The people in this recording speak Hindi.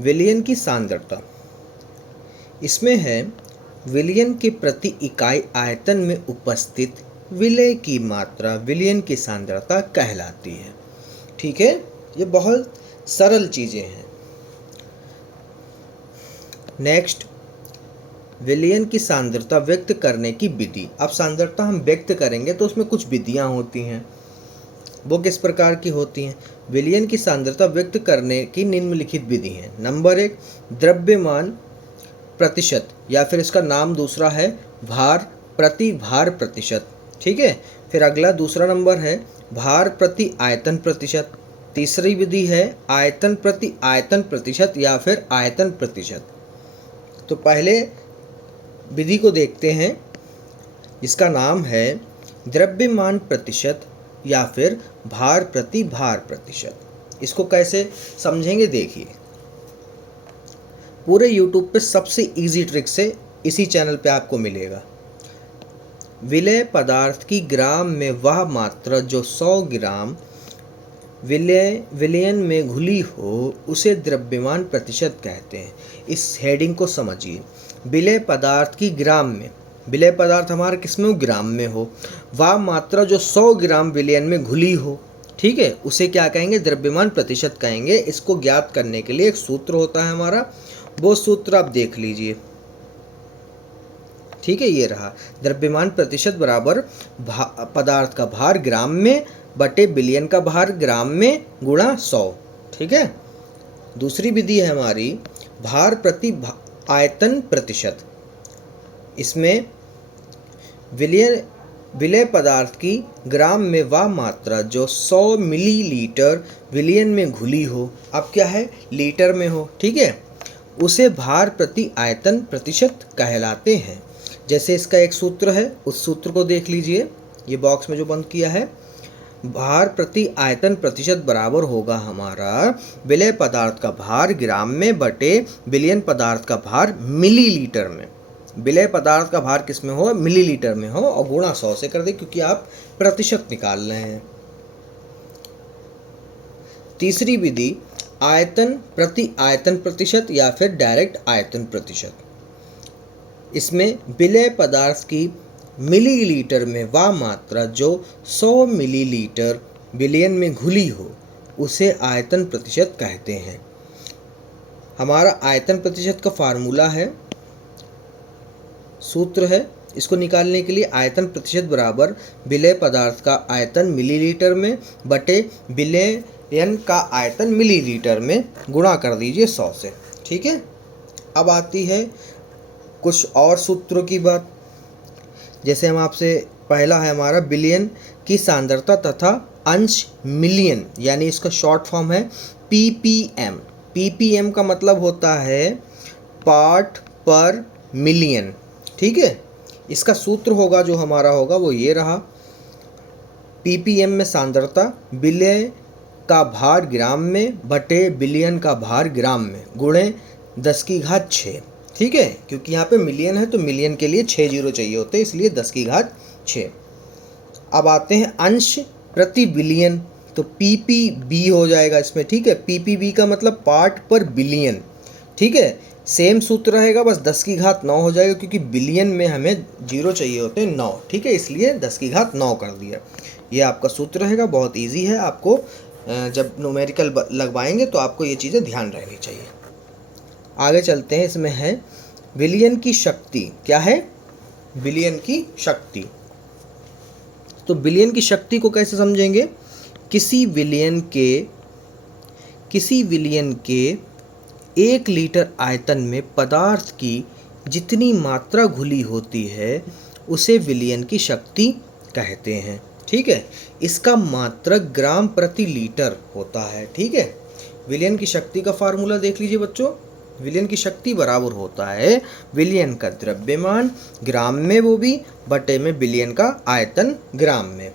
विलयन की सांद्रता, इसमें है विलयन के प्रति इकाई आयतन में उपस्थित विलय की मात्रा विलयन की सांद्रता कहलाती है। ठीक है, ये बहुत सरल चीज़ें हैं। नेक्स्ट, विलयन की सांद्रता व्यक्त करने की विधि। अब सांद्रता हम व्यक्त करेंगे तो उसमें कुछ विधियाँ होती हैं, वो किस प्रकार की होती हैं? विलयन की सांद्रता व्यक्त करने की निम्नलिखित विधि है। नंबर 1, द्रव्यमान प्रतिशत, या फिर इसका नाम दूसरा है भार प्रति भार प्रतिशत। ठीक है, फिर अगला दूसरा नंबर है भार प्रति आयतन प्रतिशत। तीसरी विधि है आयतन प्रति आयतन प्रतिशत या फिर आयतन प्रतिशत। तो पहले विधि को देखते हैं, इसका नाम है द्रव्यमान प्रतिशत या फिर भार प्रति भार प्रतिशत। इसको कैसे समझेंगे देखिए, पूरे YouTube पे सबसे इजी ट्रिक से इसी चैनल पे आपको मिलेगा। विलय पदार्थ की ग्राम में वह मात्रा जो 100 ग्राम विलयन में घुली हो उसे द्रव्यमान प्रतिशत कहते हैं। इस हेडिंग को समझिए, विलय पदार्थ की ग्राम में, विलय पदार्थ हमारे किस में हो? ग्राम में हो। वह मात्रा जो 100 ग्राम विलयन में घुली हो, ठीक है, उसे क्या कहेंगे? द्रव्यमान प्रतिशत कहेंगे। इसको ज्ञात करने के लिए एक सूत्र होता है हमारा, वो सूत्र आप देख लीजिए। ठीक है, ये रहा, द्रव्यमान प्रतिशत बराबर पदार्थ का भार ग्राम में बटे विलयन का भार ग्राम में गुणा 100। ठीक है, दूसरी विधि है हमारी भार प्रति आयतन प्रतिशत। इसमें विलय पदार्थ की ग्राम में वह मात्रा जो 100 मिलीलीटर विलयन में घुली हो, अब क्या है? लीटर में हो। ठीक है, उसे भार प्रति आयतन प्रतिशत कहलाते हैं। जैसे इसका एक सूत्र है, उस सूत्र को देख लीजिए, ये बॉक्स में जो बंद किया है, भार प्रति आयतन प्रतिशत बराबर होगा हमारा विलय पदार्थ का भार ग्राम में बटे विलयन पदार्थ का भार मिलीलीटर में। विलय पदार्थ का भार किस में हो? मिलीलीटर में हो, और गुणा 100 से कर दे क्योंकि आप प्रतिशत निकाल रहे हैं। तीसरी विधि आयतन प्रति आयतन प्रतिशत या फिर डायरेक्ट आयतन प्रतिशत। इसमें विलय पदार्थ की मिलीलीटर में वह मात्रा जो 100 मिलीलीटर विलयन में घुली हो उसे आयतन प्रतिशत कहते हैं। हमारा आयतन प्रतिशत का फार्मूला है, सूत्र है, इसको निकालने के लिए आयतन प्रतिशत बराबर विलय पदार्थ का आयतन मिलीलीटर में बटे विलयन का आयतन मिलीलीटर में गुणा कर दीजिए 100 से। ठीक है, अब आती है कुछ और सूत्रों की बात। जैसे हम आपसे, पहला है हमारा विलयन की सांद्रता तथा अंश मिलियन, यानी इसका शॉर्ट फॉर्म है ppm। ppm का मतलब होता है पार्ट पर मिलियन। ठीक है, इसका सूत्र होगा जो हमारा होगा वो ये रहा, ppm में सांद्रता विलय का भार ग्राम में बटे विलयन का भार ग्राम में गुणे 10⁶। ठीक है, क्योंकि यहाँ पे मिलियन है तो मिलियन के लिए 6 जीरो चाहिए होते हैं, इसलिए 10⁶। अब आते हैं अंश प्रति बिलियन, तो ppb हो जाएगा इसमें। ठीक है, ppb का मतलब पार्ट पर बिलियन। ठीक है, सेम सूत्र रहेगा, बस 10⁹ हो जाएगा क्योंकि बिलियन में हमें जीरो चाहिए होते हैं 9। ठीक है, इसलिए 10⁹ कर दिया। ये आपका सूत्र रहेगा, बहुत इजी है। आपको जब न्यूमेरिकल लगवाएंगे तो आपको ये चीज़ें ध्यान रहनी चाहिए। आगे चलते हैं, इसमें है विलयन की शक्ति। क्या है? विलयन की शक्ति। तो विलयन की शक्ति को कैसे समझेंगे? किसी विलयन के 1 लीटर आयतन में पदार्थ की जितनी मात्रा घुली होती है उसे विलयन की शक्ति कहते हैं। ठीक है, इसका मात्रक ग्राम प्रति लीटर होता है। ठीक है, विलयन की शक्ति का फार्मूला देख लीजिए बच्चों, विलयन की शक्ति बराबर होता है विलयन का द्रव्यमान ग्राम में वो भी बटे में विलयन का आयतन ग्राम में।